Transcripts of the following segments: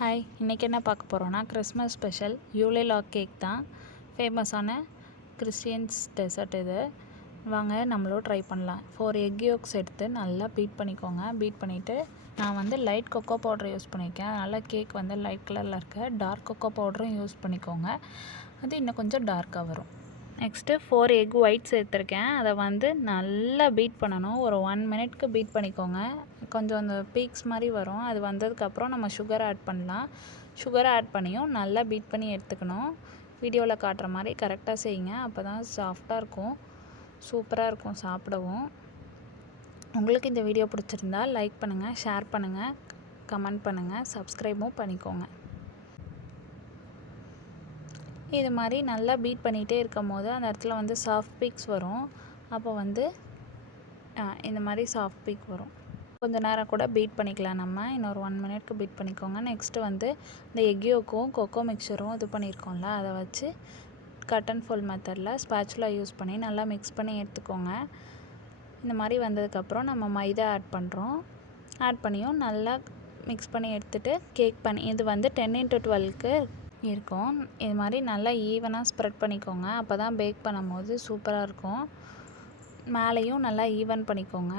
Hi, இன்றைக்கி என்ன பார்க்க போகிறோன்னா Christmas special Yule log cake தான். ஃபேமஸான கிறிஸ்டியன்ஸ் டெசர்ட் இது. வாங்க நம்மளும் ட்ரை பண்ணலாம். 4 எக் யோக்ஸ் எடுத்து நல்லா பீட் பண்ணிக்கோங்க. பீட் பண்ணிவிட்டு நான் வந்து லைட் கொக்கோ பவுடர் யூஸ் பண்ணியிருக்கேன். அதனால் கேக் வந்து லைட் கலரில் இருக்க. டார்க் கொக்கோ பவுடரும் யூஸ் பண்ணிக்கோங்க. அது இன்னும் கொஞ்சம் டார்க்காக வரும். நெக்ஸ்ட்டு 4 எக் ஒயிட் சேர்த்துருக்கேன். அதை வந்து நல்லா பீட் பண்ணணும். ஒரு 1 மினிட்க்கு பீட் பண்ணிக்கோங்க. கொஞ்சம் அந்த பீக்ஸ் மாதிரி வரும். அது வந்ததுக்கப்புறம் நம்ம சுகர் ஆட் பண்ணலாம். சுகர் ஆட் பண்ணியும் நல்லா பீட் பண்ணி எடுத்துக்கணும். வீடியோவில் காட்டுற மாதிரி கரெக்டாக செய்யுங்க. அப்போ தான் சாஃப்டாக இருக்கும், சூப்பராக இருக்கும் சாப்பிடவும். உங்களுக்கு இந்த வீடியோ பிடிச்சிருந்தா லைக் பண்ணுங்கள், ஷேர் பண்ணுங்கள், கமெண்ட் பண்ணுங்கள், சப்ஸ்கிரைபும் பண்ணிக்கோங்க. இது மாதிரி நல்லா பீட் பண்ணிகிட்டே இருக்கும் போது அந்த இடத்துல வந்து சாஃப்ட் பீக்ஸ் வரும். அப்போ வந்து இந்த மாதிரி சாஃப்ட் பீக் வரும். கொஞ்சம் நேரம் கூட பீட் பண்ணிக்கலாம். நம்ம இன்னொரு 1 மினிட்க்கு பீட் பண்ணிக்கோங்க. நெக்ஸ்ட்டு வந்து இந்த எக் யோக்கும் கொக்கோ மிக்சரும் இது பண்ணியிருக்கோம்ல, அதை வச்சு கட் அண்ட் ஃபோல்ட் மெத்தடில் ஸ்பேச்சுலா யூஸ் பண்ணி நல்லா மிக்ஸ் பண்ணி எடுத்துக்கோங்க. இந்த மாதிரி வந்ததுக்கப்புறம் நம்ம மைதா ஆட் பண்ணுறோம். ஆட் பண்ணியும் நல்லா மிக்ஸ் பண்ணி எடுத்துகிட்டு கேக் பண்ணி இது வந்து 10x12க்கு இருக்கும். இது மாதிரி நல்லா ஈவனாக ஸ்ப்ரெட் பண்ணிக்கோங்க. அப்போ தான் பேக் பண்ணும்போது சூப்பராக இருக்கும். மேலேயும் நல்லா ஈவன் பண்ணிக்கோங்க.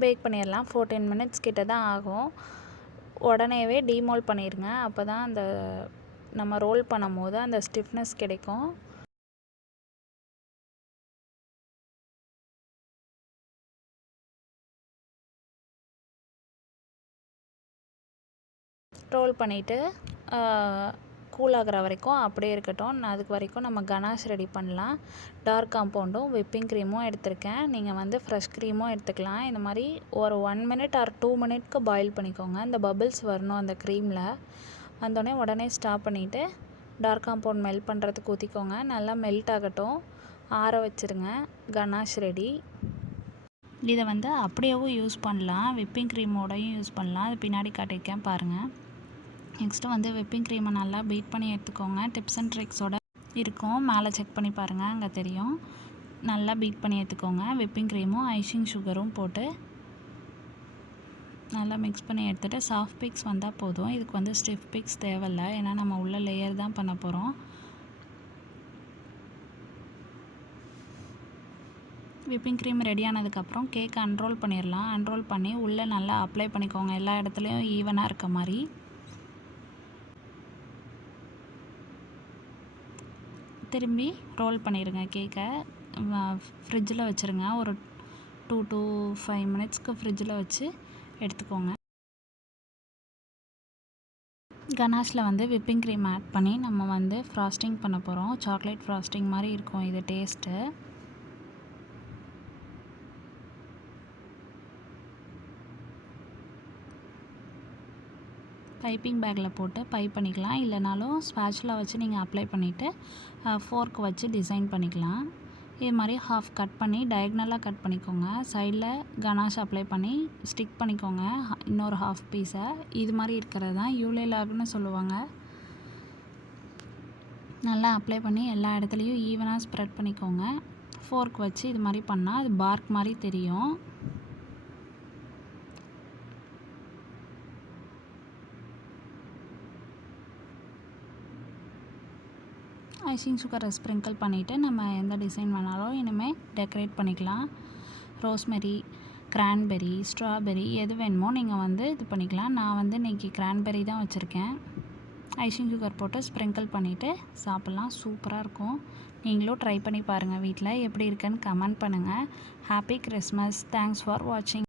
பேக் பண்ணிடலாம். 14 மினிட்ஸ் கிட்ட தான் ஆகும். உடனேவே டீமோல்ட் பண்ணிடுங்க. அப்போ தான் அந்த நம்ம ரோல் பண்ணும்போது அந்த ஸ்டிஃப்னஸ் கிடைக்கும். ரோல் பண்ணிவிட்டு கூல் ஆகிற வரைக்கும் அப்படியே இருக்கட்டும். அதுக்கு வரைக்கும் நம்ம கனாஷ் ரெடி பண்ணலாம். டார்க் காம்பவுண்டும் விப்பிங் க்ரீமும் எடுத்திருக்கேன். நீங்கள் வந்து ஃப்ரெஷ் க்ரீமும் எடுத்துக்கலாம். இந்த மாதிரி ஒரு 1 மினிட் ஆர் 2 மினிட்க்கு பாயில் பண்ணிக்கோங்க. இந்த பபிள்ஸ் வரணும் அந்த க்ரீமில். வந்தோடனே உடனே ஸ்டாப் பண்ணிவிட்டு டார்க் காம்பவுண்ட் மெல்ட் பண்ணுறதுக்கு ஊற்றிக்கோங்க. நல்லா மெல்ட் ஆகட்டும், ஆற வச்சுருங்க. Ganache ready. இதை வந்து அப்படியேவும் யூஸ் பண்ணலாம், விப்பிங் க்ரீமோடையும் யூஸ் பண்ணலாம். அது பின்னாடி காட்டியிருக்கேன் பாருங்கள். நெக்ஸ்ட்டு வந்து விப்பிங் க்ரீமை நல்லா பீட் பண்ணி எடுத்துக்கோங்க. டிப்ஸ் அண்ட் ட்ரிக்ஸோட இருக்கும், மேலே செக் பண்ணி பாருங்கள், அங்கே தெரியும். நல்லா பீட் பண்ணி எடுத்துக்கோங்க. விப்பிங் க்ரீமும் ஐசிங் சுகரும் போட்டு நல்லா மிக்ஸ் பண்ணி எடுத்துகிட்டு சாஃப்ட் பீக்ஸ் வந்தால் போதும். இதுக்கு வந்து ஸ்டிஃப் பீக்ஸ் தேவையில்லை, ஏன்னா நம்ம உள்ள லேயர் தான் பண்ண போகிறோம். விப்பிங் க்ரீம் ரெடி ஆனதுக்கப்புறம் கேக் அன்ரோல் பண்ணிடலாம். அன்ரோல் பண்ணி உள்ளே நல்லா அப்ளை பண்ணிக்கோங்க, எல்லா இடத்துலையும் ஈவனாக இருக்க மாதிரி. திரும்பி ரோல் பண்ணிடுங்க. கேக்கை ஃப்ரிட்ஜில் வச்சுருங்க. ஒரு 2 to 5 மினிட்ஸ்க்கு ஃப்ரிட்ஜில் வச்சு எடுத்துக்கோங்க. கனாஷில் வந்து விப்பிங் க்ரீம் ஆட் பண்ணி நம்ம வந்து ஃப்ராஸ்டிங் பண்ண போகிறோம். சாக்லேட் ஃப்ராஸ்டிங் மாதிரி இருக்கும் இது டேஸ்ட்டு. பைப்பிங் பேக்கில் போட்டு பைப் பண்ணிக்கலாம். இல்லைனாலும் ஸ்பேச்சுலா வச்சு நீங்கள் அப்ளை பண்ணிவிட்டு ஃபோர்க் வச்சு டிசைன் பண்ணிக்கலாம். இது மாதிரி ஹாஃப் கட் பண்ணி டயக்னலாக கட் பண்ணிக்கோங்க. சைடில் கனாஷ் அப்ளை பண்ணி ஸ்டிக் பண்ணிக்கோங்க இன்னொரு ஹாஃப் பீஸை. இது மாதிரி இருக்கிறது தான் யூலே லாக்னு சொல்லுவாங்க. நல்லா அப்ளை பண்ணி எல்லா இடத்துலையும் ஈவனாக ஸ்ப்ரெட் பண்ணிக்கோங்க. ஃபோர்க் வச்சு இது மாதிரி பண்ணால் அது பார்க் மாதிரி தெரியும். ஐசிங் சுகரை ஸ்ப்ரிங்கிள் பண்ணிவிட்டு நம்ம எந்த டிசைன் வேணாலும் இனிமேல் டெக்கரேட் பண்ணிக்கலாம். ரோஸ்மெரி, கிரான்பெரி, ஸ்ட்ராபெரி எது வேணுமோ நீங்கள் வந்து இது பண்ணிக்கலாம். நான் வந்து இன்றைக்கி கிரான்பெரி தான் வச்சுருக்கேன். ஐசிங் சுகர் போட்டு ஸ்ப்ரிங்கிள் பண்ணிவிட்டு சாப்பிட்லாம், சூப்பராக இருக்கும். நீங்களும் ட்ரை பண்ணி பாருங்கள் வீட்டில். எப்படி இருக்குன்னு கமெண்ட் பண்ணுங்கள். Happy Christmas. தேங்க்ஸ் ஃபார் வாட்சிங்.